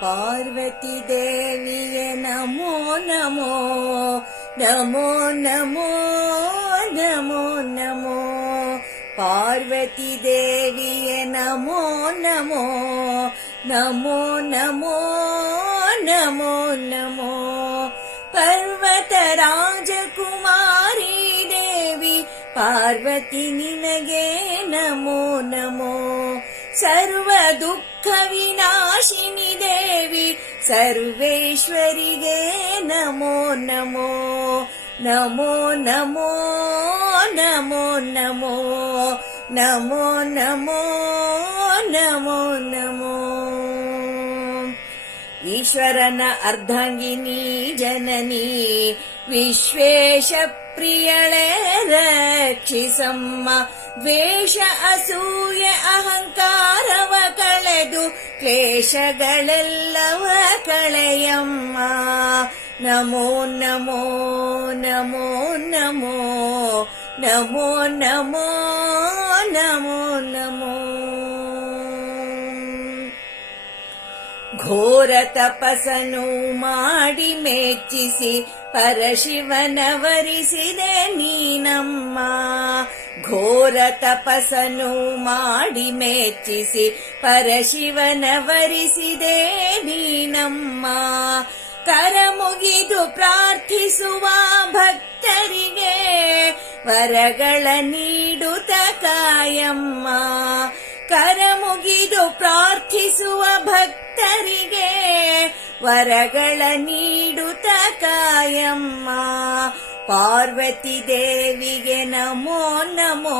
ಪಾರ್ವತಿ ದೇವಿಯೇ ನಮೋ ನಮೋ ನಮೋ ನಮೋ ನಮೋ ನಮೋ ಪಾರ್ವತಿ ದೇವಿಯೇ ನಮೋ ನಮೋ ನಮೋ ನಮೋ ನಮೋ ನಮೋ ಪರ್ವತ ರಾಜಕುಮಾರಿ ದೇವಿ ಪಾರ್ವತಿ ನಿನಗೆ ನಮೋ ನಮೋ ಸರ್ವ ದುಃಖ ವಿನಾಶಿನಿ ದೇವಿ ಸರ್ವೇಶ್ವರಿಗೆ ನಮೋ ನಮೋ ನಮೋ ನಮೋ ನಮೋ ನಮೋ ನಮೋ ನಮೋ ನಮೋ ನಮೋ ಈಶ್ವರನ ಅರ್ಧಾಂಗಿನಿ ಜನನಿ ವಿಶ್ವೇಶ ಪ್ರಿಯಳೆ ರಕ್ಷಿಸಮ್ಮ ದ್ವೇಷ ಅಸೂಯೆ ಅಹಂಕಾರವ ಕಳೆದು ಕ್ಲೇಶಗಳೆಲ್ಲವ ಕಳೆಯಮ್ಮ ನಮೋ ನಮೋ ನಮೋ ನಮೋ ನಮೋ ನಮೋ ನಮೋ ನಮೋ ಘೋರ ತಪಸ್ಸನ್ನು ಮಾಡಿ ಮೆಚ್ಚಿಸಿ ಪರಶಿವನ ವರಿಸಿದೆ ನೀನಮ್ಮ ಘೋರ ತಪಸ್ಸನ್ನು ಮಾಡಿ ಮೆಚ್ಚಿಸಿ ಪರಶಿವನ ವರಿಸಿದೆ ನೀನಮ್ಮ ಕರ ಮುಗಿದು ಪ್ರಾರ್ಥಿಸುವ ಭಕ್ತರಿಗೆ ವರಗಳ ನೀಡುತ್ತ ಕಾಯಮ್ಮ ಕರ ಮುಗಿದು ಪ್ರಾರ್ಥಿಸುವ ಭಕ್ತರಿಗೆ ವರಗಳ ನೀಡುತ್ತ ಕಾಯಮ್ಮ ಪಾರ್ವತಿ ದೇವಿಗೆ ನಮೋ ನಮೋ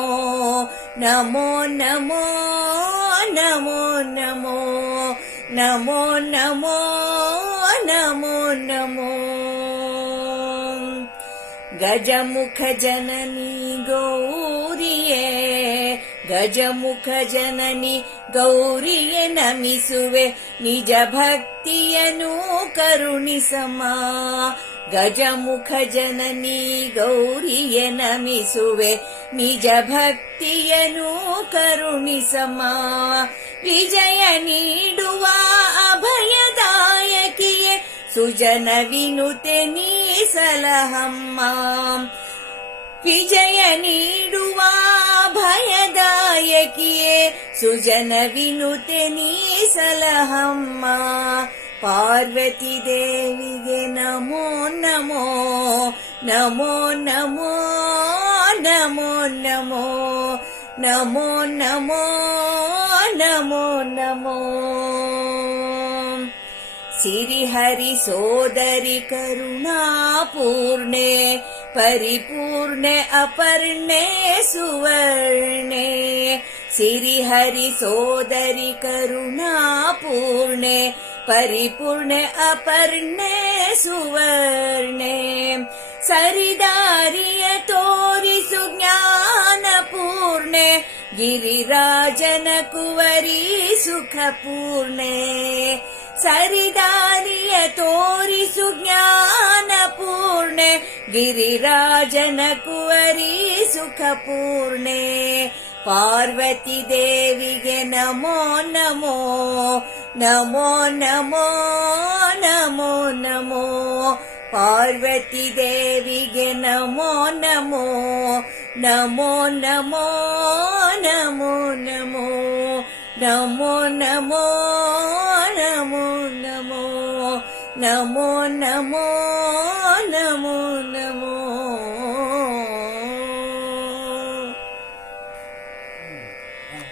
ನಮೋ ನಮೋ ನಮೋ ನಮೋ ನಮೋ ನಮೋ ನಮೋ ನಮೋ ಗಜಮುಖ ಜನನಿ ಗೌರಿಯೇ ಗಜಮುಖ ಜನನಿ ಗೌರಿಯೇ ನಮಿಸುವೆ ನಿಜ ಭಕ್ತಿಯನ್ನು ಕರುಣಿಸಮ ಗಜಮುಖ ಜನನಿ ಗೌರಿಯೇ ನಮಿಸುವೆ ನಿಜ ಭಕ್ತಿಯನ್ನು ಕರುಣಿಸಮ ವಿಜಯ ನೀಡುವ ಅಭಯದಾಯಕಿಯೇ ಸುಜನ ವಿನುತೆ ನೀ ಸಲಹಮ್ಮ ವಿಜಯ ನೀಡುವ ಭಯದಾಯಕಿಯೇ ಸುಜನ ವಿನುತೆ ನೀ ಸಲಹಮ್ಮ ಪಾರ್ವತಿ ದೇವಿಗೆ ನಮೋ ನಮೋ ನಮೋ ನಮೋ ನಮೋ ನಮೋ ನಮೋ ನಮೋ ನಮೋ ನಮೋ ಸಿರಿಹರಿ ಸೋದರಿ ಕರುಣಾಪೂರ್ಣೆ ಪರಿಪೂರ್ಣೆ ಅಪರ್ಣೆ ಸುವರ್ಣೆ ಸಿರಿಹರಿ ಸೋದರಿ ಕರುಣಾಪೂರ್ಣೆ ಪರಿಪೂರ್ಣೆ ಅಪರ್ಣೆ ಸುವರ್ಣೆ ಸರಿದಾರಿಯ ತೋರಿಸು ಜ್ಞಾನಪೂರ್ಣೆ ಗಿರಿರಾಜನ ಕುವರಿ ಸುಖಪೂರ್ಣೆ ಸರಿದಾರಿಯ ತೋರಿಸು ಜ್ಞಾನಪೂರ್ಣೆ ಗಿರಿರಾಜನ ಕುವರಿ ಸುಖಪೂರ್ಣೆ ಪಾರ್ವತಿ ದೇವಿಗೆ ನಮೋ ನಮೋ ನಮೋ ನಮೋ ನಮೋ ನಮೋ ಪಾರ್ವತಿ ದೇವಿಗೆ ನಮೋ ನಮೋ ನಮೋ ನಮೋ ನಮೋ ನಮೋ ನಮೋ ನಮೋ ನಮೋ ನಮೋ ನಮೋ ನಮೋ